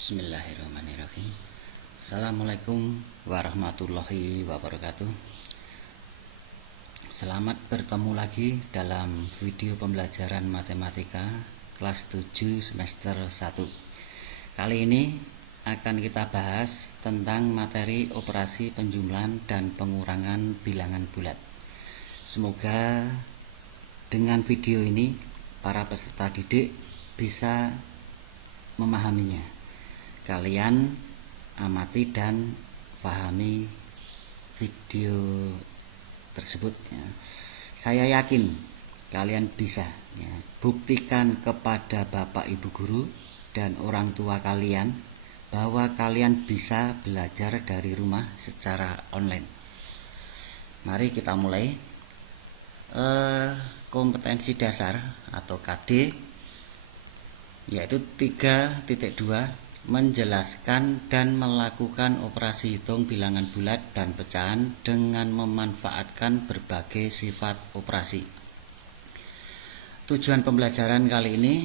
Bismillahirrahmanirrahim. Assalamualaikum warahmatullahi wabarakatuh. Selamat bertemu lagi dalam video pembelajaran matematika kelas 7 semester 1. Kali ini akan kita bahas tentang materi operasi penjumlahan dan pengurangan bilangan bulat. Semoga dengan video ini para peserta didik bisa memahaminya. Kalian amati dan pahami video tersebut ya. Saya yakin kalian bisa ya. Buktikan kepada Bapak Ibu guru dan orang tua kalian bahwa kalian bisa belajar dari rumah secara online. Mari kita mulai. Kompetensi dasar atau KD yaitu 3.2 menjelaskan dan melakukan operasi hitung bilangan bulat dan pecahan dengan memanfaatkan berbagai sifat operasi. Tujuan pembelajaran kali ini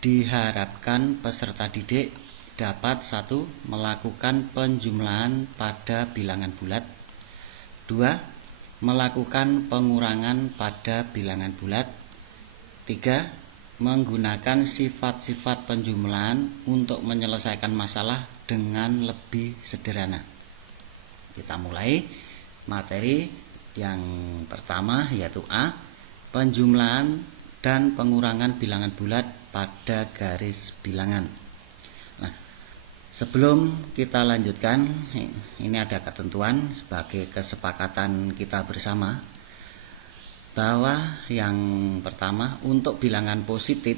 diharapkan peserta didik dapat 1. Melakukan penjumlahan pada bilangan bulat. 2. Melakukan pengurangan pada bilangan bulat. 3. Menggunakan sifat-sifat penjumlahan untuk menyelesaikan masalah dengan lebih sederhana. Kita mulai materi yang pertama yaitu A. Penjumlahan dan pengurangan bilangan bulat pada garis bilangan. Nah, sebelum kita lanjutkan, ini ada ketentuan sebagai kesepakatan kita bersama bahwa yang pertama untuk bilangan positif,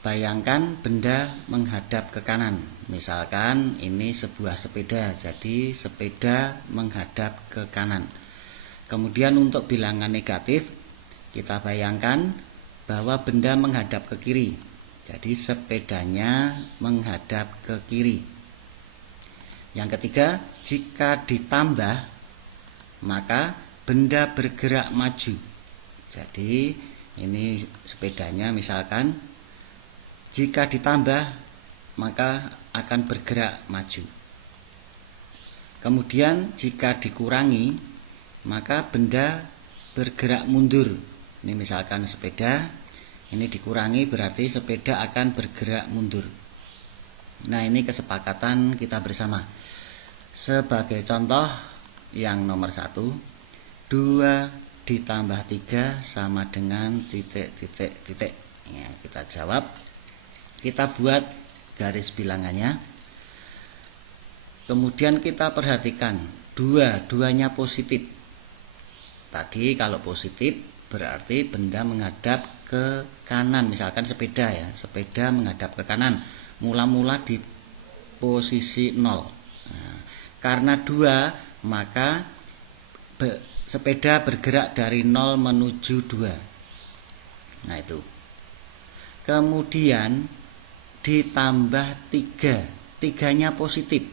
bayangkan benda menghadap ke kanan. Misalkan ini sebuah sepeda, jadi sepeda menghadap ke kanan. Kemudian untuk bilangan negatif, kita bayangkan bahwa benda menghadap ke kiri, jadi sepedanya menghadap ke kiri. Yang ketiga, jika ditambah maka benda bergerak maju. Jadi ini sepedanya misalkan jika ditambah maka akan bergerak maju. Kemudian jika dikurangi maka benda bergerak mundur. Ini misalkan sepeda, ini dikurangi berarti sepeda akan bergerak mundur. Nah, ini kesepakatan kita bersama. Sebagai contoh yang nomor 1, 2 ditambah 3 sama dengan titik. Ya, kita jawab. Kita buat garis bilangannya. Kemudian kita perhatikan duanya positif. Tadi kalau positif berarti benda menghadap ke kanan. Misalkan sepeda ya, sepeda menghadap ke kanan. Mula-mula di posisi 0. Nah, karena 2 maka sepeda bergerak dari 0 menuju 2. Nah itu. Kemudian ditambah 3. 3-nya positif.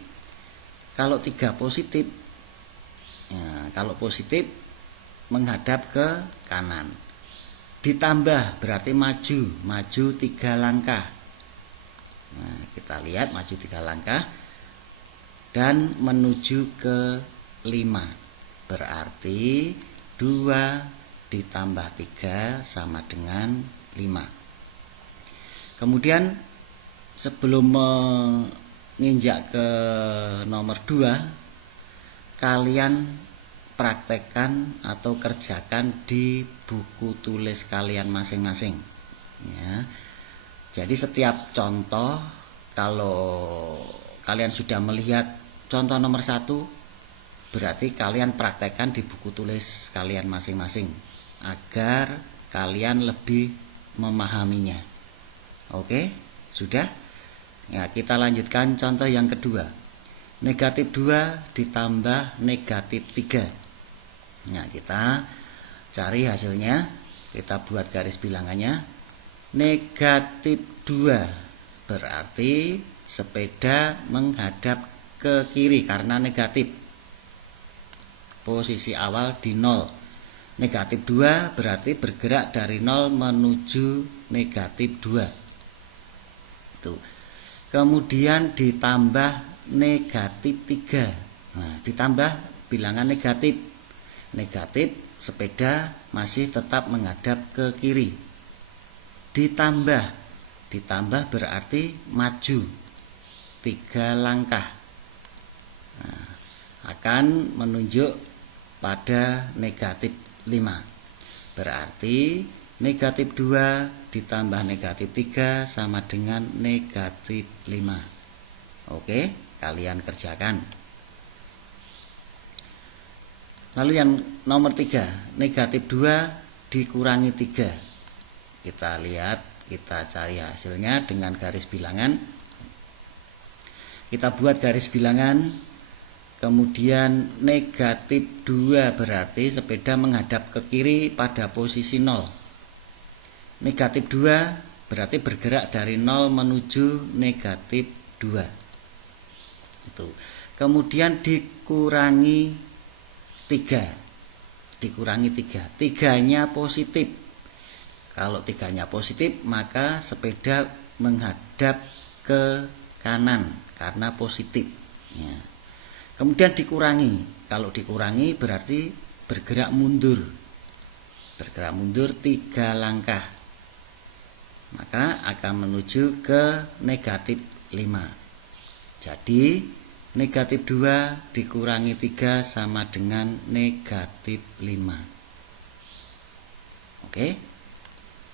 Kalau 3 positif, ya, kalau positif menghadap ke kanan. Ditambah berarti maju 3 langkah. Nah, kita lihat maju 3 langkah dan menuju ke 5. Berarti 2 ditambah 3 sama dengan 5. Kemudian sebelum menginjak ke nomor 2, kalian praktekkan atau kerjakan di buku tulis kalian masing-masing ya. Jadi setiap contoh, kalau kalian sudah melihat contoh nomor 1, berarti kalian praktekkan di buku tulis kalian masing-masing agar kalian lebih memahaminya. Oke, sudah? Ya, kita lanjutkan contoh yang kedua. Negatif 2 ditambah negatif 3. Nah, kita cari hasilnya. Kita buat garis bilangannya. Negatif 2 berarti sepeda menghadap ke kiri karena negatif. Posisi awal di 0. Negatif 2 berarti bergerak dari 0 menuju negatif 2. Tuh. kemudian ditambah negatif 3. Nah, ditambah bilangan negatif. Negatif, sepeda masih tetap menghadap ke kiri. Ditambah berarti maju 3 langkah. Nah, akan menunjuk pada negatif 5. Berarti negatif 2 ditambah negatif 3 sama dengan negatif 5. Oke, kalian kerjakan. Lalu yang nomor 3, negatif 2 dikurangi 3. Kita lihat, kita cari hasilnya dengan garis bilangan. Kita buat garis bilangan. Kemudian negatif 2 berarti sepeda menghadap ke kiri pada posisi 0. Negatif 2 berarti bergerak dari 0 menuju negatif 2. Itu. Kemudian dikurangi 3. Dikurangi 3. 3-nya positif. Kalau 3-nya positif, maka sepeda menghadap ke kanan karena positif. Ya. Kemudian dikurangi. Kalau dikurangi berarti bergerak mundur. Bergerak mundur 3 langkah. Maka akan menuju ke negatif 5. Jadi negatif 2 dikurangi 3 sama dengan negatif 5. Oke.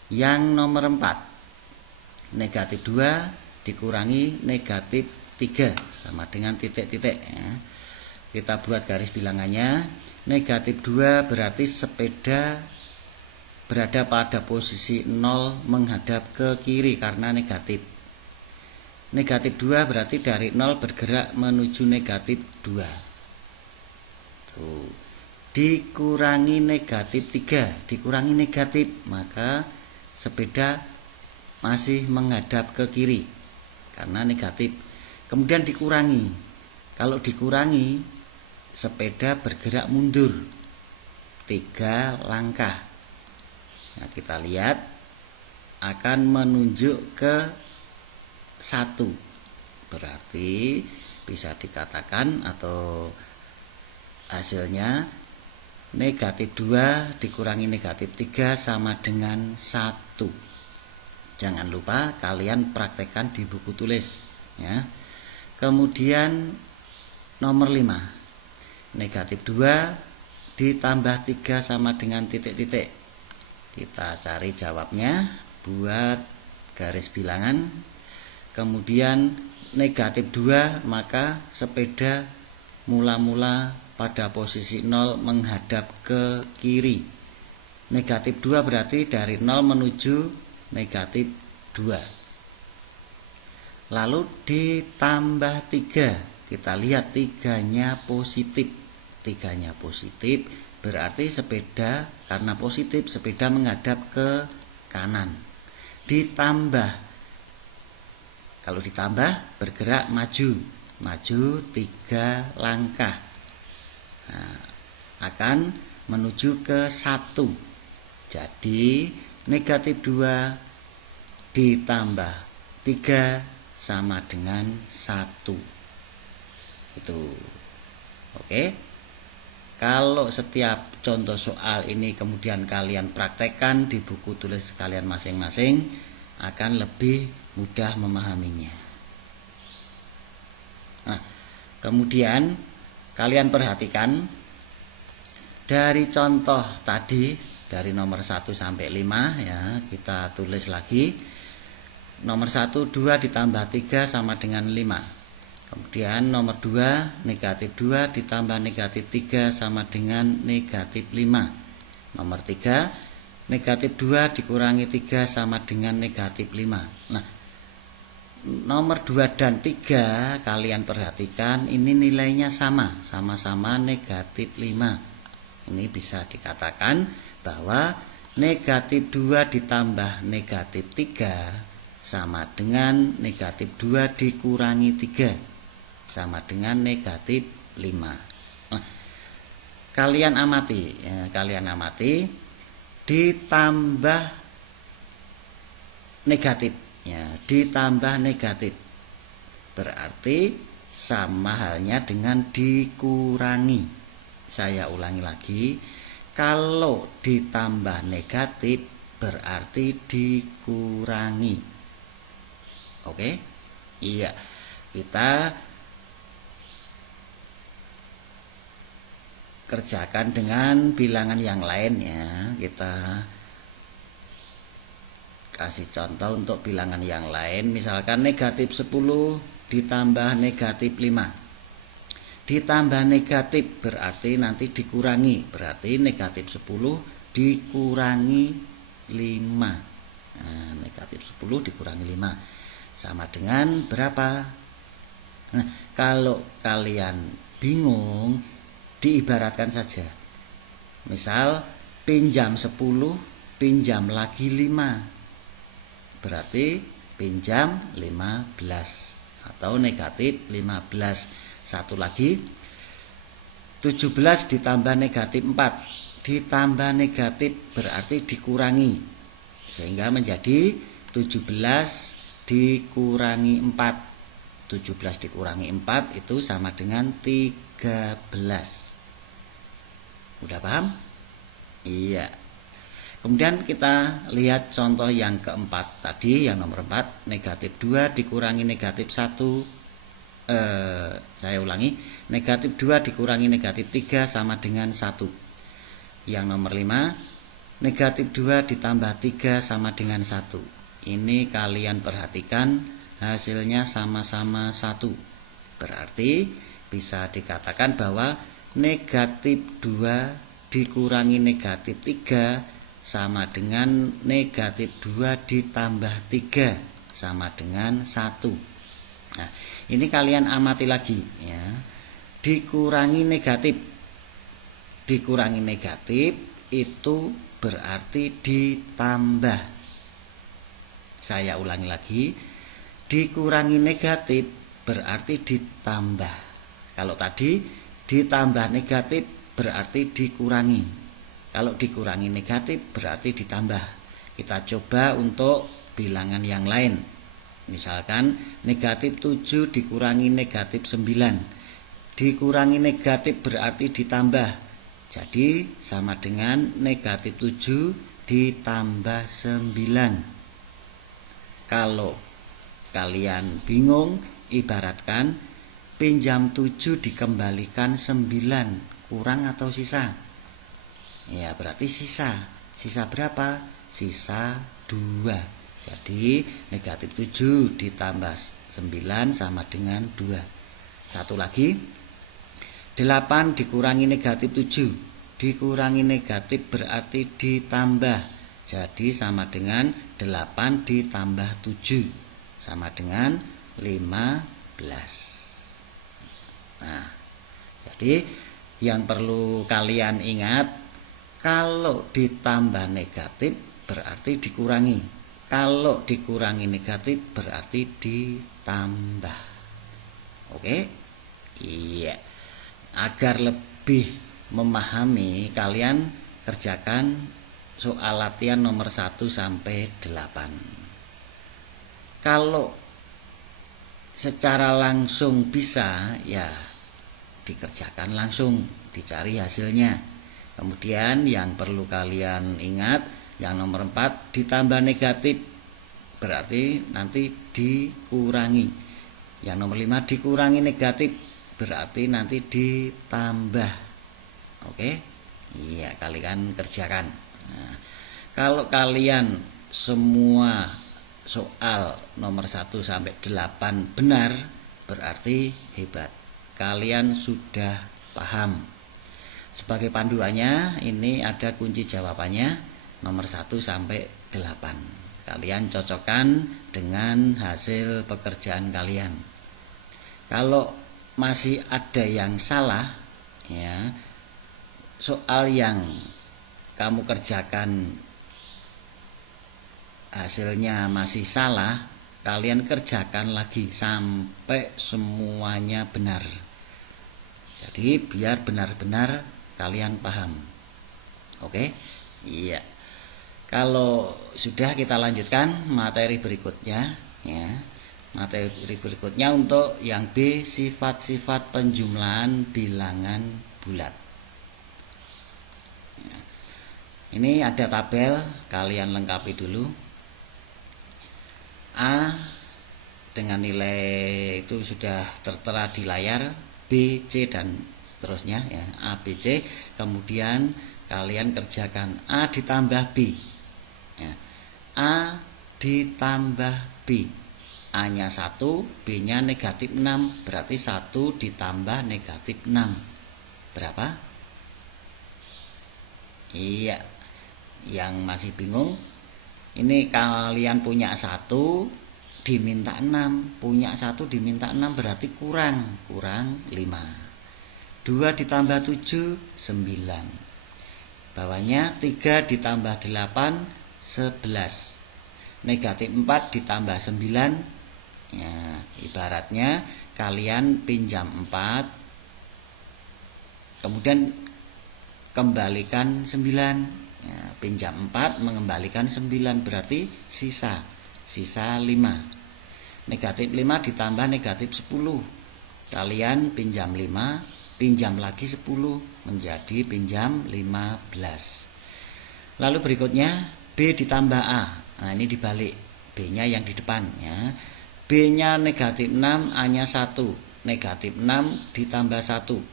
Yang nomor 4. Negatif 2 dikurangi negatif 3 sama dengan titik-titik. Ya. Kita buat garis bilangannya. Negatif 2 berarti sepeda berada pada posisi 0 menghadap ke kiri karena negatif. Negatif 2 berarti dari 0 bergerak menuju negatif 2. Tuh. Dikurangi negatif 3. Dikurangi negatif, maka sepeda masih menghadap ke kiri karena negatif. Kemudian dikurangi. Kalau dikurangi, sepeda bergerak mundur 3 langkah. Nah, kita lihat akan menunjuk ke 1. Berarti bisa dikatakan atau hasilnya negatif 2 dikurangi negatif 3 sama dengan 1. Jangan lupa kalian praktekkan di buku tulis ya. Kemudian nomor 5. Negatif 2 ditambah 3 sama dengan titik-titik. Kita cari jawabnya, buat garis bilangan. Kemudian negatif 2, maka sepeda mula-mula pada posisi 0 menghadap ke kiri. Negatif 2 berarti dari 0 menuju negatif 2. Lalu ditambah 3. Kita lihat 3-nya positif. 3-nya positif berarti sepeda, karena positif sepeda menghadap ke kanan. Ditambah, kalau ditambah bergerak maju 3 langkah. Nah, akan menuju ke 1. Jadi negatif 2 ditambah 3 sama dengan 1. Itu. Oke. Kalau setiap contoh soal ini kemudian kalian praktekkan di buku tulis kalian masing-masing, akan lebih mudah memahaminya. Nah, kemudian kalian perhatikan dari contoh tadi, dari nomor 1 sampai 5 ya, kita tulis lagi. Nomor 1, 2 ditambah 3 sama dengan 5. Kemudian nomor 2, negatif 2 ditambah negatif 3 sama dengan negatif 5. Nomor 3, negatif 2 dikurangi 3 sama dengan negatif 5. Nah, nomor 2 dan 3 kalian perhatikan, ini nilainya sama-sama negatif 5. Ini bisa dikatakan bahwa negatif 2 ditambah negatif 3 sama dengan negatif 2 dikurangi 3 sama dengan negatif 5. Nah, kalian amati ya, ditambah negatif ya, ditambah negatif. berarti sama halnya dengan dikurangi. Saya ulangi lagi, kalau ditambah negatif berarti dikurangi. Oke? Iya. Kita kerjakan dengan bilangan yang lain ya. Kita kasih contoh untuk bilangan yang lain. Misalkan negatif 10 ditambah negatif 5. Ditambah negatif berarti nanti dikurangi. Berarti negatif 10 dikurangi 5. Nah, negatif 10 dikurangi 5 sama dengan berapa? Nah, kalau kalian bingung, diibaratkan saja. Misal pinjam 10, pinjam lagi 5. Berarti pinjam 15 atau negatif 15. Satu lagi, 17 ditambah negatif 4. Ditambah negatif berarti dikurangi. Sehingga menjadi 17 dikurangi 4. 17 dikurangi 4 itu sama dengan 13. Udah paham? Iya. Kemudian kita lihat contoh yang keempat tadi, yang nomor 4, negatif 2 dikurangi negatif 1. Saya ulangi, negatif 2 dikurangi negatif 3 sama dengan 1. Yang nomor 5, negatif 2 ditambah 3 sama dengan 1. Ini kalian perhatikan, hasilnya sama-sama 1. Berarti bisa dikatakan bahwa negatif 2 dikurangi negatif 3 sama dengan negatif 2 ditambah 3 sama dengan 1. Nah, ini kalian amati lagi ya. Dikurangi negatif. Dikurangi negatif itu berarti ditambah. Saya ulangi lagi. Dikurangi negatif berarti ditambah. Kalau tadi ditambah negatif berarti dikurangi. Kalau dikurangi negatif berarti ditambah. Kita coba untuk bilangan yang lain. Misalkan negatif 7 dikurangi negatif 9. Dikurangi negatif berarti ditambah. Jadi sama dengan negatif 7 ditambah 9. Kalau kalian bingung, ibaratkan pinjam 7 dikembalikan 9, kurang atau sisa? Ya berarti sisa. Sisa berapa? Sisa 2. Jadi negatif 7 ditambah 9 sama dengan 2. Satu lagi, 8 dikurangi negatif 7. Dikurangi negatif berarti ditambah. Jadi sama dengan 8 ditambah 7 sama dengan 15. Nah, jadi yang perlu kalian ingat, kalau ditambah negatif berarti dikurangi. Kalau dikurangi negatif berarti ditambah. Oke? Iya. Agar lebih memahami, kalian kerjakan soal latihan nomor 1 sampai 8. Kalau secara langsung bisa, ya dikerjakan langsung, dicari hasilnya. Kemudian yang perlu kalian ingat, yang nomor 4, ditambah negatif berarti nanti dikurangi. Yang nomor 5, dikurangi negatif berarti nanti ditambah. Oke? Iya, kalian kerjakan. Nah, kalau kalian semua soal nomor 1 sampai 8 benar, berarti hebat. Kalian sudah paham. Sebagai panduannya, ini ada kunci jawabannya nomor 1 sampai 8. Kalian cocokkan dengan hasil pekerjaan kalian. Kalau masih ada yang salah, ya, soal yang kamu kerjakan hasilnya masih salah, kalian kerjakan lagi sampai semuanya benar. Jadi biar benar-benar kalian paham. Oke? Iya. Kalau sudah, kita lanjutkan materi berikutnya ya. Materi berikutnya untuk yang B, sifat-sifat penjumlahan bilangan bulat. Ini ada tabel, kalian lengkapi dulu. A dengan nilai itu sudah tertera di layar, B, C dan seterusnya ya, A, B, C. Kemudian kalian kerjakan A ditambah B ya. A ditambah B, A nya 1, B nya negatif 6, berarti 1 ditambah negatif 6 berapa? Iya, yang masih bingung, ini kalian punya 1 diminta 6, punya 1 diminta 6 berarti kurang 5. 2 ditambah 7 9. Bawahnya 3 ditambah 8 11. Negatif 4 ditambah 9 ya, ibaratnya kalian pinjam 4 kemudian kembalikan 9 ya, pinjam 4 mengembalikan 9 berarti sisa 5. Negatif 5 ditambah negatif 10, kalian pinjam 5 pinjam lagi 10 menjadi pinjam 15. Lalu berikutnya B ditambah A. Nah ini dibalik, B nya yang di depan ya. B nya negatif 6, A nya 1. Negatif 6 ditambah 1,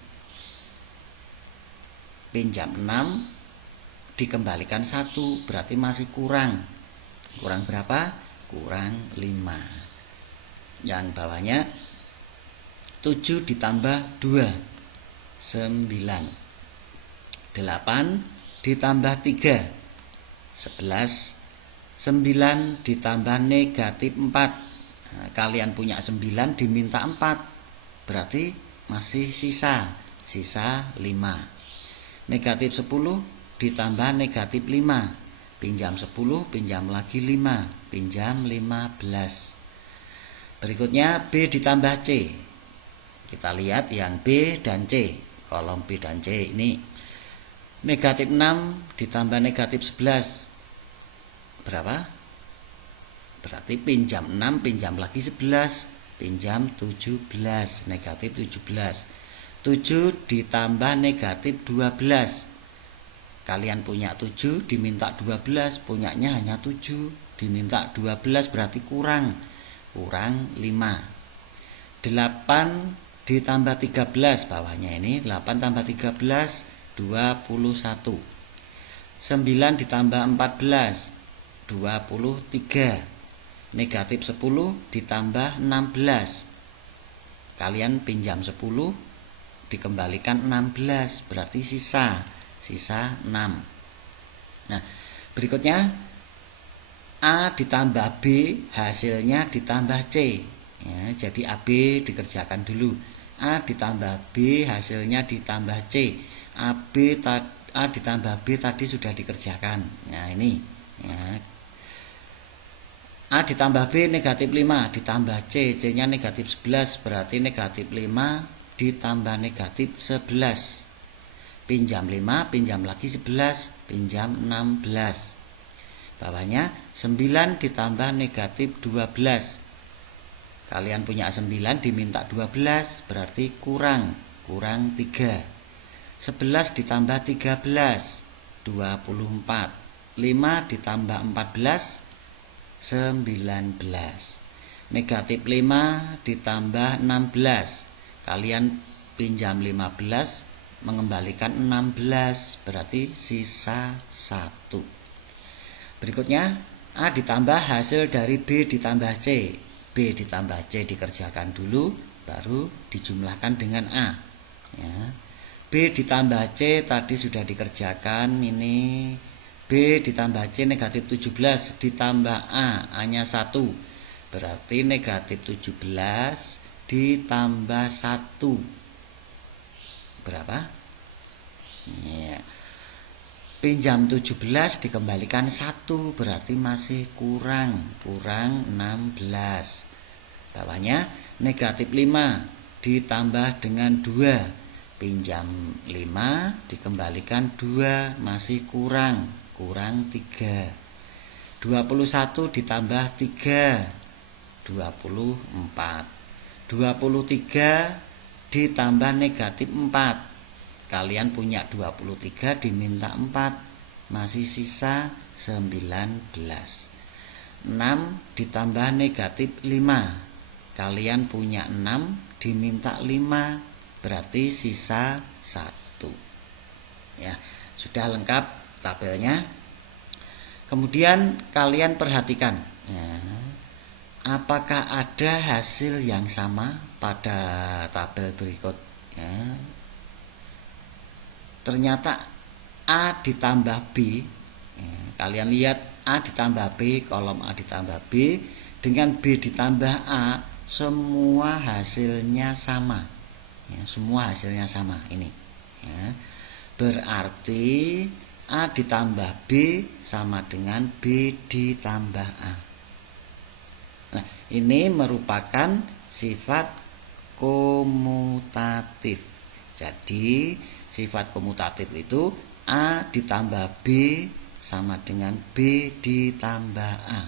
pinjam 6 dikembalikan 1 berarti masih kurang berapa? Kurang 5. Yang bawahnya 7 ditambah 2 9. 8 ditambah 3 11. 9 ditambah negatif 4. Nah, kalian punya 9 diminta 4 berarti masih sisa 5. Negatif 10 ditambah negatif 5, pinjam 10 pinjam lagi 5, pinjam 15. Berikutnya B ditambah C. Kita lihat yang B dan C, kolom B dan C ini. Negatif 6 ditambah negatif 11 berapa? Berarti pinjam 6 pinjam lagi 11, pinjam 17, negatif 17. 7 ditambah negatif 12. Kalian punya 7 diminta 12, punyanya hanya 7 diminta 12 berarti kurang 5. 8 ditambah 13, bawahnya ini 8 tambah 13 21. 9 ditambah 14 23. Negatif 10 ditambah 16. Kalian pinjam 10 dikembalikan 16 berarti sisa 6. Nah, berikutnya A ditambah B hasilnya ditambah C ya, jadi AB dikerjakan dulu. A ditambah B hasilnya ditambah C. A ditambah B tadi sudah dikerjakan. Nah ini ya. A ditambah B negatif 5 ditambah C, C nya negatif 11 berarti negatif 5 ditambah negatif 11. Pinjam 5 pinjam lagi 11, pinjam 16. Bawahnya 9 ditambah negatif 12. Kalian punya 9 diminta 12 berarti kurang 3. 11 ditambah 13 24. 5 ditambah 14 19. Negatif 5 ditambah 16. Kalian pinjam 15 mengembalikan 16 berarti sisa 1. Berikutnya A ditambah hasil dari B ditambah C. B ditambah C dikerjakan dulu baru dijumlahkan dengan A ya. B ditambah C tadi sudah dikerjakan, ini B ditambah C negatif 17 ditambah A nya 1 berarti negatif 17 ditambah 1 berapa? Ya. Pinjam 17 dikembalikan 1 berarti masih kurang 16. Bawahnya negatif 5 ditambah dengan 2, pinjam 5 dikembalikan 2 masih kurang 3. 21 ditambah 3 24. 23 ditambah negatif 4. Kalian punya 23 diminta 4, masih sisa 19. 6 ditambah negatif 5. Kalian punya 6 diminta 5, berarti sisa 1. Ya, sudah lengkap tabelnya. Kemudian kalian perhatikan ya, apakah ada hasil yang sama pada tabel berikut ya. Ternyata A ditambah B ya, kalian lihat A ditambah B, kolom A ditambah B dengan B ditambah A, semua hasilnya sama ya, semua hasilnya sama ini ya. Berarti A ditambah B sama dengan B ditambah A. Nah, ini merupakan sifat komutatif. Jadi, sifat komutatif itu A ditambah B sama dengan B ditambah A.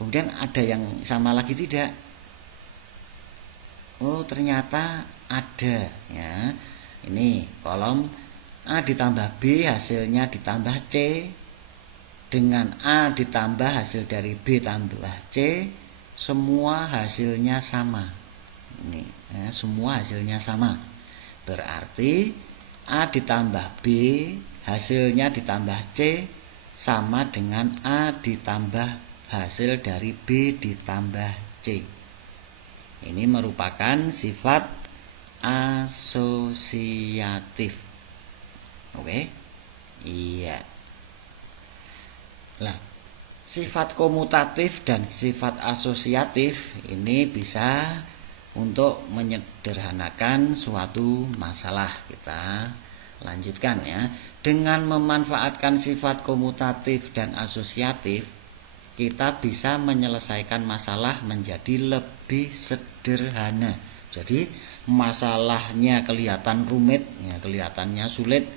Kemudian ada yang sama lagi tidak? Oh, ternyata ada ya. Ini kolom A ditambah B hasilnya ditambah C dengan A ditambah hasil dari B tambah C, semua hasilnya sama. Ini ya, semua hasilnya sama. Berarti A ditambah B hasilnya ditambah C sama dengan A ditambah hasil dari B ditambah C. Ini merupakan sifat asosiatif. Oke, iya. Lah, sifat komutatif dan sifat asosiatif ini bisa untuk menyederhanakan suatu masalah. Kita lanjutkan ya. Dengan memanfaatkan sifat komutatif dan asosiatif, kita bisa menyelesaikan masalah menjadi lebih sederhana. Jadi masalahnya kelihatan rumit, ya, kelihatannya sulit.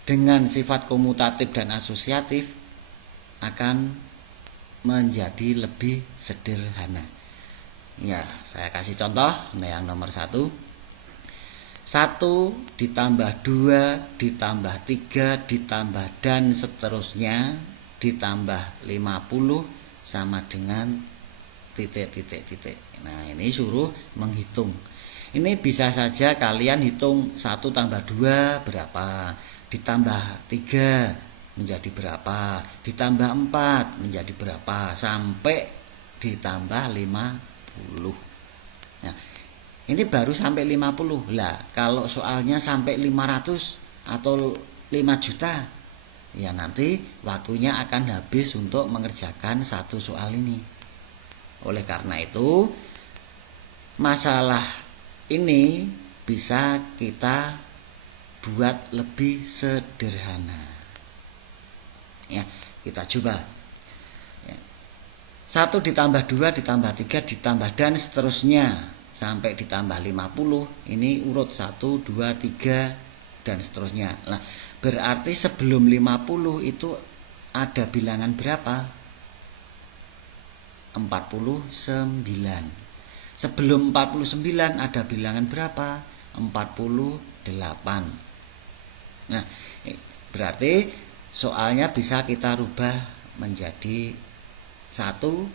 Dengan sifat komutatif dan asosiatif akan menjadi lebih sederhana. Ya, saya kasih contoh. Nah, yang nomor 1. 1 ditambah 2 ditambah 3 ditambah dan seterusnya ditambah 50 sama dengan titik. Nah, ini suruh menghitung. Ini bisa saja kalian hitung 1 tambah 2 berapa, ditambah 3 menjadi berapa, ditambah 4 menjadi berapa, sampai ditambah 50. Nah, ini baru sampai 50. Lah, kalau soalnya sampai 500 atau 5 juta, ya nanti waktunya akan habis untuk mengerjakan satu soal ini. Oleh karena itu, masalah ini bisa kita buat lebih sederhana. Ya, kita coba. 1 ditambah 2 ditambah 3 ditambah dan seterusnya sampai ditambah 50. Ini urut 1, 2, 3 dan seterusnya. Nah, berarti sebelum 50 itu ada bilangan berapa? 49. Sebelum 49 ada bilangan berapa? 48. Nah, berarti soalnya bisa kita rubah menjadi 1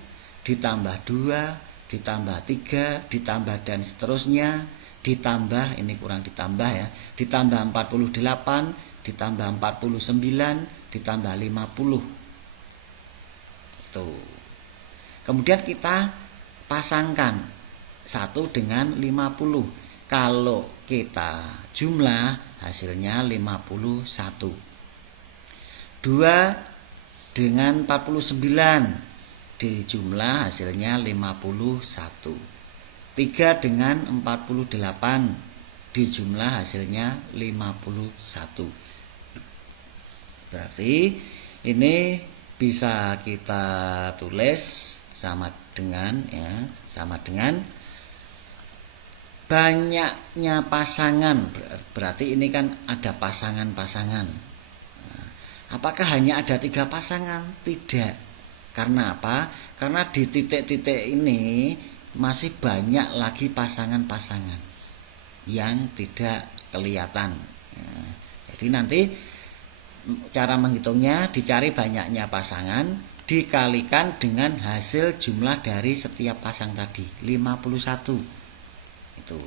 ditambah 2 ditambah 3 ditambah dan seterusnya ditambah, ini kurang ditambah ya, ditambah 48 ditambah 49 ditambah 50. Tuh. Kemudian kita pasangkan 1 dengan 50. Kalau kita jumlah hasilnya 51. 2 dengan 49 dijumlah hasilnya 51. 3 dengan 48 dijumlah hasilnya 51. Berarti ini bisa kita tulis sama dengan banyaknya pasangan. Berarti ini kan ada pasangan-pasangan. Apakah hanya ada 3 pasangan? Tidak. Karena apa? Karena di titik-titik ini masih banyak lagi pasangan-pasangan yang tidak kelihatan. Nah, jadi nanti cara menghitungnya dicari banyaknya pasangan dikalikan dengan hasil jumlah dari setiap pasang tadi, 51. Itu.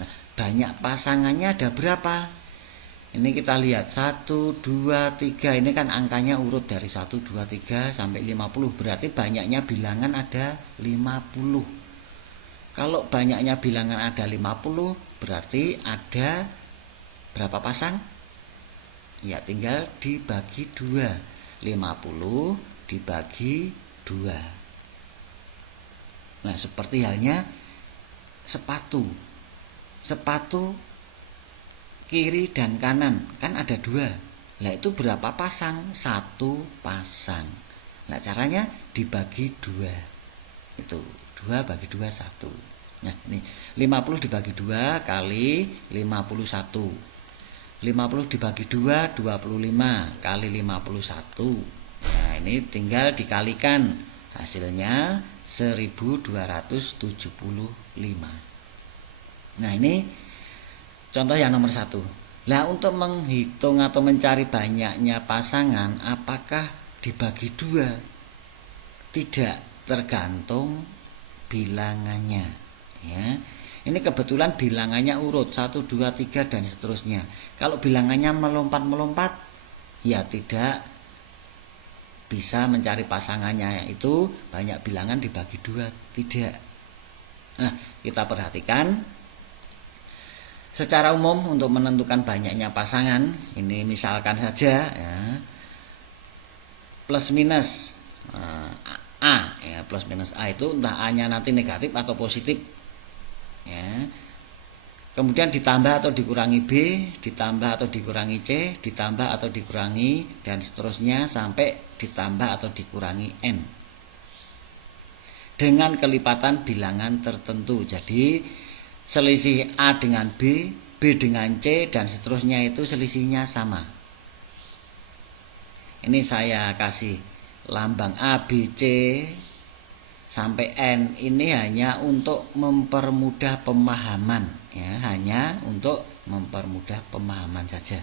Nah, banyak pasangannya ada berapa? Ini kita lihat 1, 2, 3. Ini kan angkanya urut dari 1, 2, 3 sampai 50. Berarti banyaknya bilangan ada 50. Kalau banyaknya bilangan ada 50, berarti ada berapa pasang? Ya, tinggal dibagi 2. 50 dibagi 2. Nah, seperti halnya sepatu. Sepatu kiri dan kanan kan ada 2. Nah, itu berapa pasang? 1 pasang. Nah, caranya dibagi 2. Itu 2 bagi 2 1. Nah, ini 50 dibagi 2 kali 51. 50 dibagi 2 25 kali 51. Nah, ini tinggal dikalikan, hasilnya 1275. Nah, ini contoh yang nomor 1. Nah, untuk menghitung atau mencari banyaknya pasangan, apakah dibagi 2? Tidak, tergantung bilangannya. Ya, ini kebetulan bilangannya urut 1, 2, 3 dan seterusnya. Kalau bilangannya melompat-melompat, ya tidak bisa mencari pasangannya, itu banyak bilangan dibagi 2, tidak. Nah, kita perhatikan secara umum untuk menentukan banyaknya pasangan, ini misalkan saja ya, plus minus A ya, plus minus A itu entah A-nya nanti negatif atau positif ya. Kemudian ditambah atau dikurangi B, ditambah atau dikurangi C, ditambah atau dikurangi dan seterusnya sampai ditambah atau dikurangi N dengan kelipatan bilangan tertentu. Jadi selisih A dengan B, B dengan C dan seterusnya itu selisihnya sama. Ini saya kasih lambang A, B, C sampai N, ini hanya untuk mempermudah pemahaman ya, hanya untuk mempermudah pemahaman saja.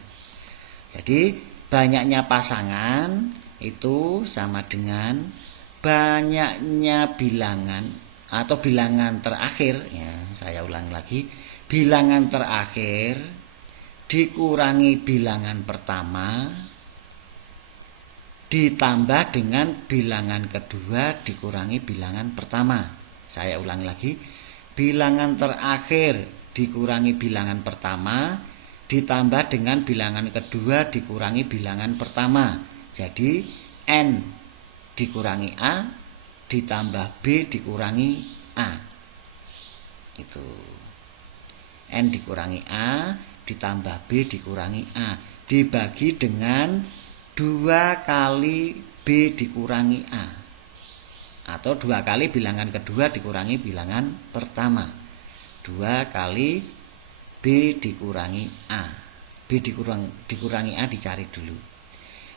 Jadi banyaknya pasangan itu sama dengan banyaknya bilangan atau bilangan terakhir ya, saya ulang lagi, bilangan terakhir dikurangi bilangan pertama ditambah dengan bilangan kedua dikurangi bilangan pertama. Saya ulang lagi, bilangan terakhir dikurangi bilangan pertama ditambah dengan bilangan kedua dikurangi bilangan pertama. Jadi N dikurangi A ditambah B dikurangi A. Itu. N dikurangi A ditambah B dikurangi A dibagi dengan 2 kali B dikurangi A, atau 2 kali bilangan kedua dikurangi bilangan pertama. 2 kali B dikurangi A. B dikurangi A dicari dulu.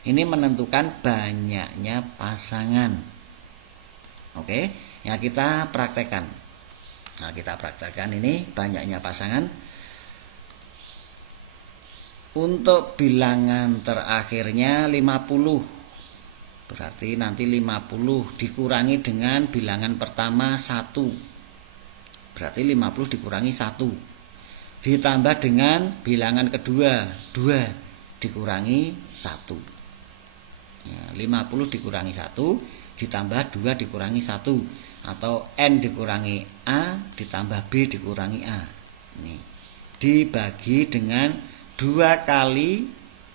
Ini menentukan banyaknya pasangan. Oke, ya kita praktekkan. Nah, kita praktekkan ini banyaknya pasangan. Untuk bilangan terakhirnya 50. Berarti nanti 50 dikurangi dengan bilangan pertama 1. Berarti 50 dikurangi 1. Ditambah dengan bilangan kedua 2 dikurangi 1. Ya, 50 dikurangi 1 ditambah 2 dikurangi 1, atau N dikurangi A ditambah B dikurangi A. Ini dibagi dengan 2 kali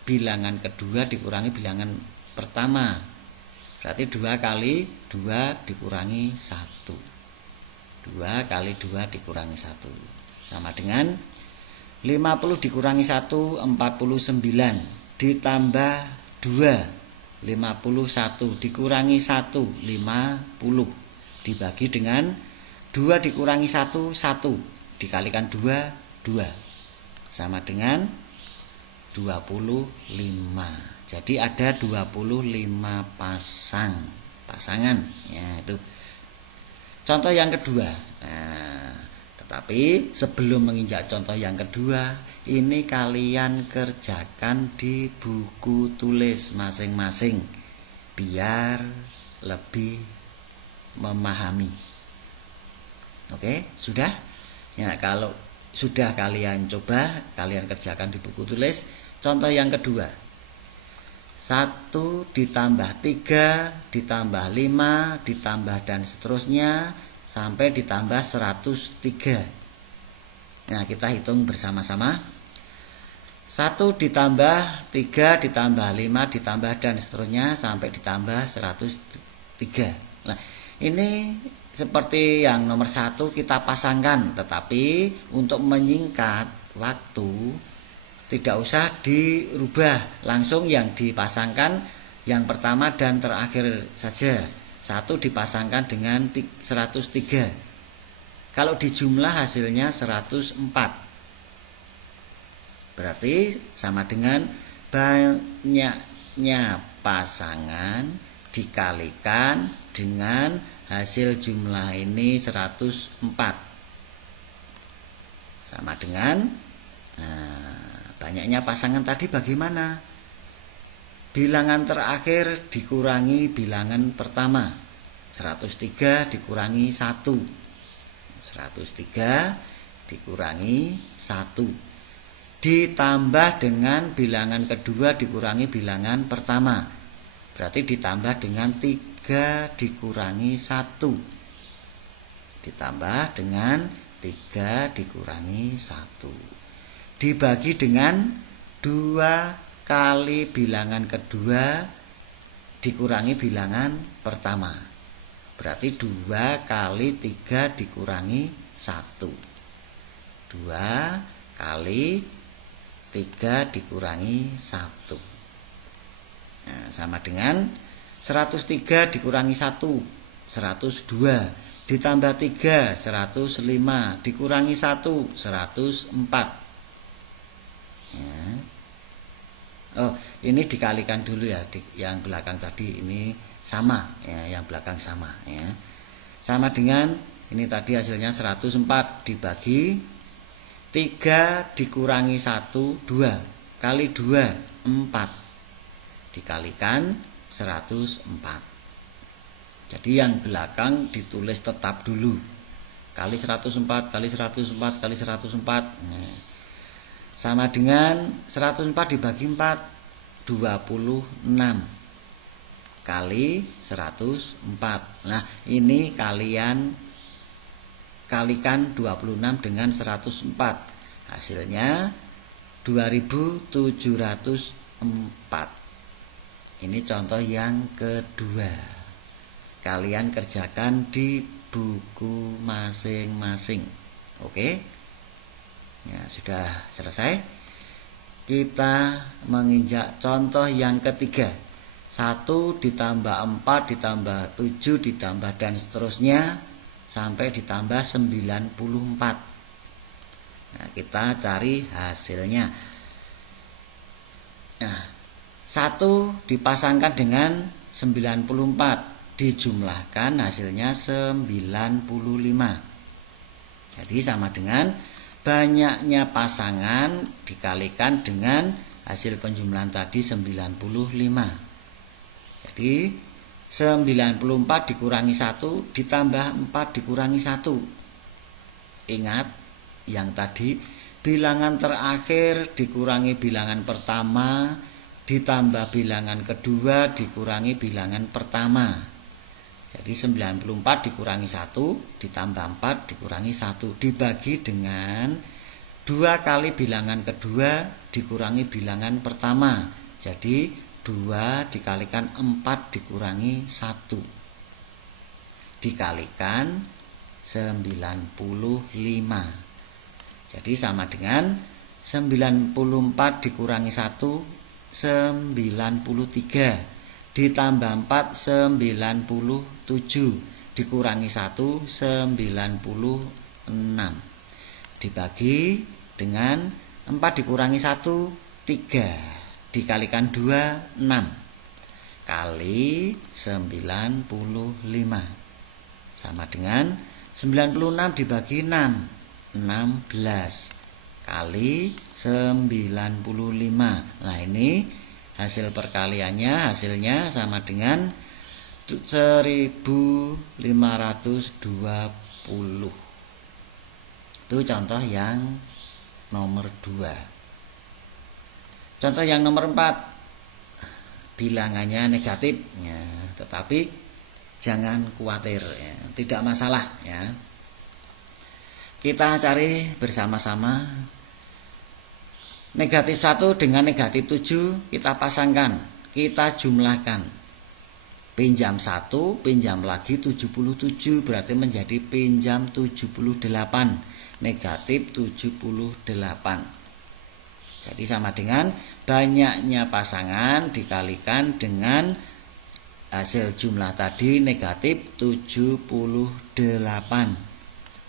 bilangan kedua dikurangi bilangan pertama. Berarti 2 kali 2 dikurangi 1. 2 kali 2 dikurangi 1 sama dengan 50 dikurangi 1 49 ditambah 2 51 dikurangi 1 50 dibagi dengan 2 dikurangi 1 1 dikalikan 2 2 sama dengan 25. Jadi ada 25 pasang pasangan. Ya, itu. Contoh yang kedua. Nah, tetapi sebelum menginjak contoh yang kedua, ini kalian kerjakan di buku tulis masing-masing biar lebih memahami. Oke, sudah? Ya, kalau sudah kalian coba, kalian kerjakan di buku tulis. Contoh yang kedua. 1 ditambah 3 ditambah 5 ditambah dan seterusnya sampai ditambah 103. Nah, kita hitung bersama-sama. 1 ditambah 3 ditambah 5 ditambah dan seterusnya sampai ditambah 103. Nah, ini seperti yang nomor 1 kita pasangkan, tetapi untuk menyingkat waktu tidak usah dirubah, langsung yang dipasangkan yang pertama dan terakhir saja. 1 dipasangkan dengan 103. Kalau dijumlah hasilnya 104. Berarti sama dengan banyaknya pasangan dikalikan dengan hasil jumlah ini 104. Sama dengan banyaknya pasangan tadi bagaimana? Bilangan terakhir dikurangi bilangan pertama. 103 dikurangi 1. 103 dikurangi 1. Ditambah dengan bilangan kedua dikurangi bilangan pertama. Berarti ditambah dengan 3 dikurangi 1. Ditambah dengan 3 dikurangi 1. Dibagi dengan 2 kali bilangan kedua dikurangi bilangan pertama. Berarti 2 kali 3 dikurangi 1. 2 kali 3 dikurangi 1. Nah, sama dengan 103 dikurangi 1, 102. Ditambah 3, 105. Dikurangi 1, 104. Ya. Oh, ini dikalikan dulu ya, yang belakang tadi ini sama ya, yang belakang sama ya. Sama dengan ini tadi hasilnya 104 dibagi 3 dikurangi 1, 2 kali 2, 4 dikalikan 104. Jadi yang belakang ditulis tetap dulu, kali 104 kali 104 kali 104. Nah, sama dengan 104 dibagi 4, 26 kali 104. Nah, ini kalian kalikan 26 dengan 104. Hasilnya 2704. Ini contoh yang kedua. Kalian kerjakan di buku masing-masing. Oke? Ya, sudah selesai. Kita menginjak contoh yang ketiga. 1 ditambah 4 ditambah 7 ditambah dan seterusnya sampai ditambah 94. Nah, kita cari hasilnya. Nah, 1 dipasangkan dengan 94, dijumlahkan hasilnya 95. Jadi sama dengan banyaknya pasangan dikalikan dengan hasil penjumlahan tadi 95. Jadi 94 dikurangi 1 ditambah 4 dikurangi 1. Ingat yang tadi, bilangan terakhir dikurangi bilangan pertama ditambah bilangan kedua dikurangi bilangan pertama. Jadi 94 dikurangi 1 ditambah 4 dikurangi 1 dibagi dengan 2 kali bilangan kedua dikurangi bilangan pertama. Jadi 2 dikalikan 4 dikurangi 1 dikalikan 95. Jadi sama dengan 94 dikurangi 1, 93. Ditambah 4, 97. Dikurangi 1, 96. Dibagi dengan 4 dikurangi 1, 3. Dikalikan 2, 6. kali 95 sama dengan 96 dibagi 6, 16 kali 95. Nah ini hasil perkaliannya, hasilnya sama dengan 1520. Itu contoh yang nomor 2. Contoh yang nomor 4, bilangannya negatif ya, tetapi jangan khawatir ya, tidak masalah ya. Kita cari bersama-sama. Negatif 1 dengan negatif 7 kita pasangkan, kita jumlahkan. Pinjam 1, pinjam lagi 77, berarti menjadi pinjam 78, negatif 78. Jadi sama dengan banyaknya pasangan dikalikan dengan hasil jumlah tadi negatif 78.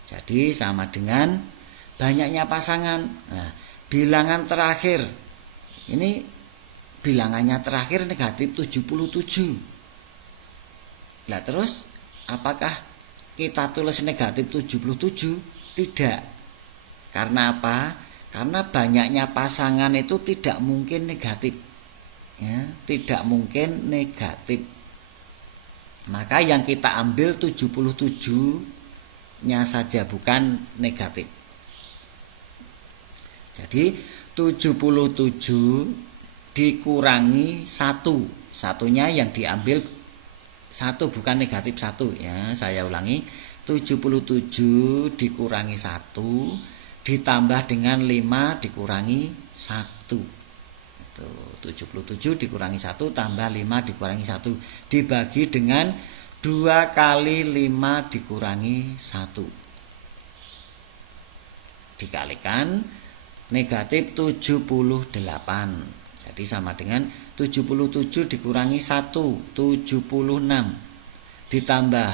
Jadi sama dengan banyaknya pasangan. Nah, bilangan terakhir ini bilangannya terakhir negatif 77. Nah terus apakah kita tulis negatif 77? Tidak. Karena apa? Karena banyaknya pasangan itu tidak mungkin negatif ya, tidak mungkin negatif. Maka yang kita ambil 77-nya saja, bukan negatif. Jadi 77 dikurangi 1. Satunya yang diambil 1, bukan negatif 1 ya. Saya ulangi, 77 dikurangi 1 ditambah dengan 5 dikurangi 1. Itu 77 dikurangi 1 tambah 5 dikurangi 1 dibagi dengan 2 kali 5 dikurangi 1 dikalikan negatif 78. Jadi sama dengan 77 dikurangi 1, 76 ditambah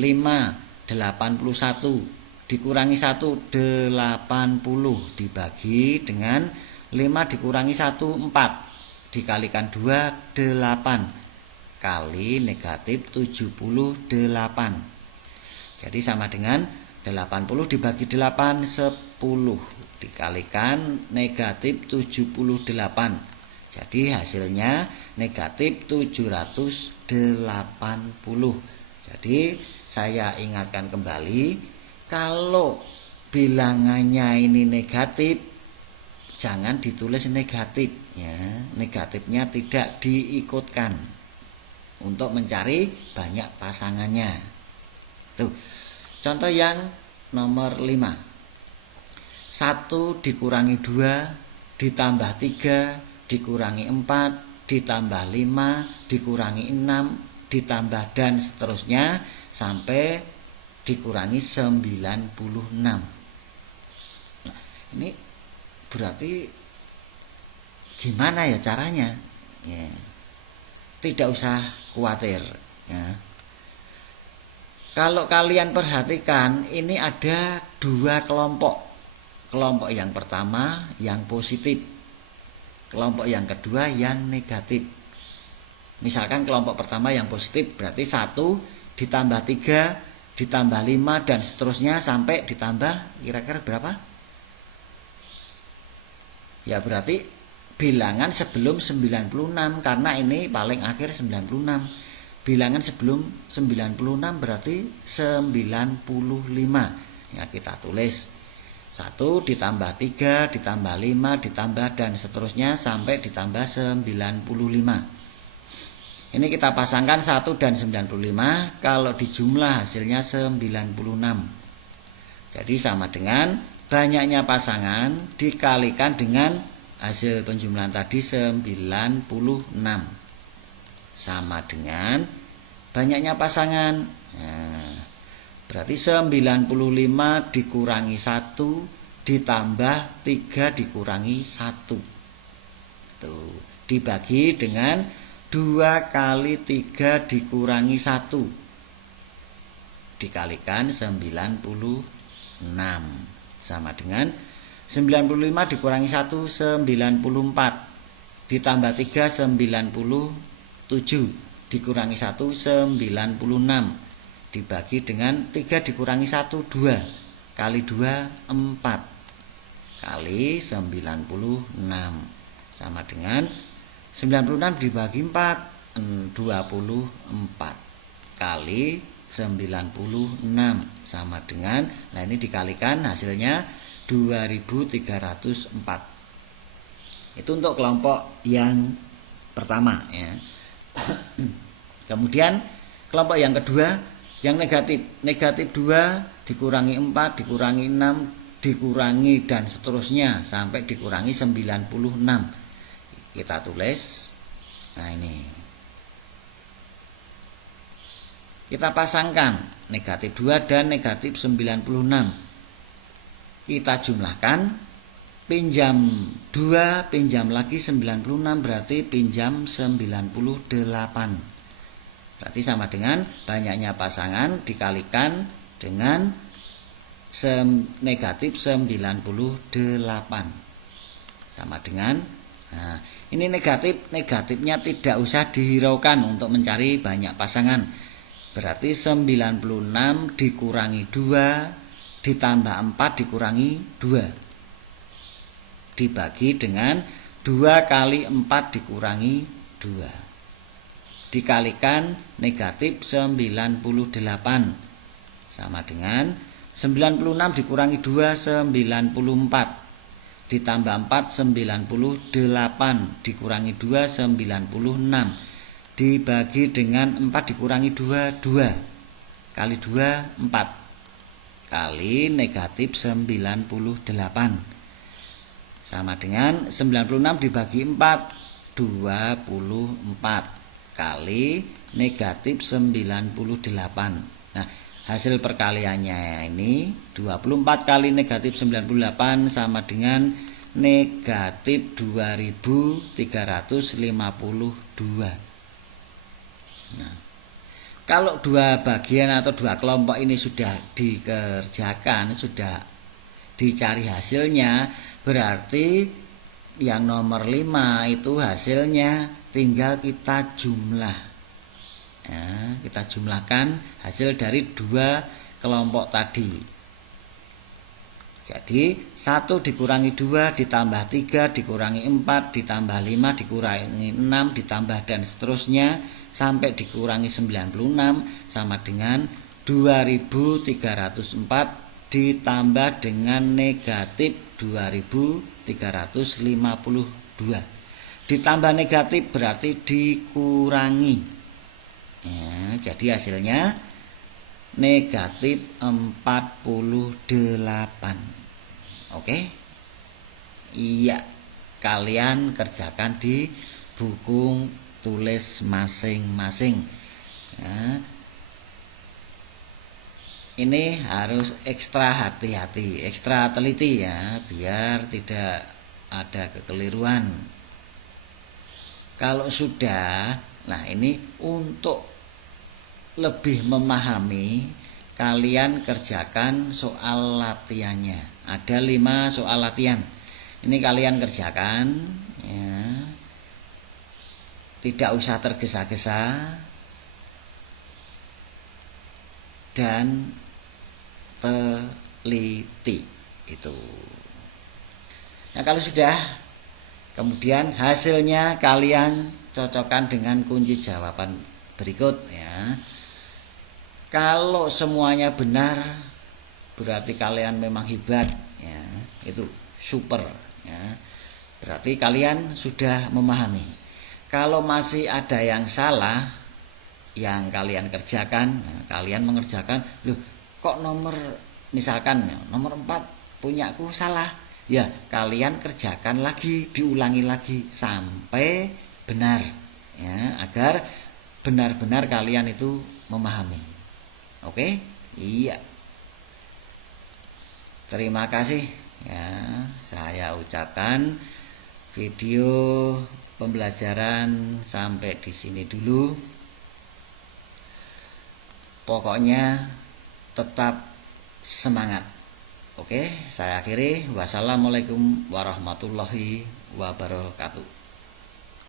5, 81 dikurangi 1, 80 dibagi dengan 5 dikurangi 1, 4 dikalikan 2, 8 kali negatif 78. Jadi sama dengan 80 dibagi 8, 10 dikalikan negatif 78. Jadi hasilnya negatif 780. Jadi saya ingatkan kembali, kalau bilangannya ini negatif, jangan ditulis negatif ya. Negatifnya tidak diikutkan untuk mencari banyak pasangannya. Tuh. Contoh yang nomor 5. 1 dikurangi 2 ditambah 3 dikurangi 4 ditambah 5 dikurangi 6 ditambah dan seterusnya sampai dikurangi 96. Nah, ini berarti gimana ya caranya? Ya, tidak usah khawatir ya. Kalau kalian perhatikan, ini ada 2 kelompok. Kelompok yang pertama yang positif, kelompok yang kedua yang negatif. Misalkan kelompok pertama yang positif berarti 1 ditambah 3 ditambah 5 dan seterusnya sampai ditambah kira-kira berapa? Ya berarti bilangan sebelum 96, karena ini paling akhir 96. Bilangan sebelum 96 berarti 95. Ya kita tulis 1 ditambah 3 ditambah 5 ditambah dan seterusnya sampai ditambah 95. Ini kita pasangkan 1 dan 95, kalau dijumlah hasilnya 96. Jadi sama dengan banyaknya pasangan dikalikan dengan hasil penjumlahan tadi 96. Sama dengan banyaknya pasangan. Nah, berarti 95 dikurangi 1 ditambah 3 dikurangi 1. Tuh, dibagi dengan 2 kali 3 dikurangi 1 dikalikan 96 sama dengan 95 dikurangi 1 94 ditambah 3 97 dikurangi 1 96 dibagi dengan 3 dikurangi 1 2 kali 2 4 kali 96 sama dengan 96 dibagi 4 24 kali 96 sama dengan, nah ini dikalikan hasilnya 2304. Itu untuk kelompok yang pertama ya. Kemudian kelompok yang kedua yang negatif. Negatif 2 dikurangi 4 dikurangi 6 dikurangi dan seterusnya sampai dikurangi 96. Kita tulis. Nah ini. Kita pasangkan negatif 2 dan negatif 96. Kita jumlahkan. Pinjam 2, pinjam lagi 96 berarti pinjam 98. Berarti sama dengan banyaknya pasangan dikalikan dengan negatif 98. Sama dengan, nah ini negatifnya tidak usah dihiraukan untuk mencari banyak pasangan. Berarti 96 dikurangi 2 ditambah 4 dikurangi 2 dibagi dengan 2 kali 4 dikurangi 2 dikalikan negatif 98 sama dengan 96 dikurangi 2 94 ditambah 4 98 dikurangi 2 96 dibagi dengan 4 dikurangi 2 2 kali 2 4 kali negatif 98 sama dengan 96 dibagi 4 24 kali negatif 98. Nah hasil perkaliannya ini 24 kali negatif 98 sama dengan negatif 2352. Nah, kalau dua bagian atau dua kelompok ini sudah dikerjakan, sudah dicari hasilnya, berarti yang nomor 5 itu hasilnya tinggal kita jumlah. Ya, kita jumlahkan hasil dari dua kelompok tadi. Jadi 1 dikurangi 2 ditambah 3 dikurangi 4 ditambah 5 dikurangi 6 ditambah dan seterusnya sampai dikurangi 96 sama dengan 2304 ditambah dengan negatif 2352. Ditambah negatif berarti dikurangi. Ya, jadi hasilnya negatif 48. Oke? Iya, kalian kerjakan di buku tulis masing-masing. Ya. Ini harus ekstra hati-hati, ekstra teliti ya, biar tidak ada kekeliruan. Kalau sudah, nah ini untuk lebih memahami, kalian kerjakan soal latihannya. Ada 5 soal latihan. Ini kalian kerjakan ya. Tidak usah tergesa-gesa dan teliti itu. Nah, kalau sudah, kemudian hasilnya kalian cocokkan dengan kunci jawaban berikut ya. Kalau semuanya benar, berarti kalian memang hebat ya. Itu super ya. Berarti kalian sudah memahami. Kalau masih ada yang salah yang kalian kerjakan, nah, kalian mengerjakan, loh kok misalkan nomor 4 punyaku salah, ya kalian kerjakan lagi, diulangi lagi sampai benar ya, agar benar-benar kalian itu memahami. Oke? Iya. Terima kasih ya, saya ucapkan video pembelajaran sampai di sini dulu. Pokoknya tetap semangat. Oke, saya akhiri. Wassalamualaikum warahmatullahi wabarakatuh.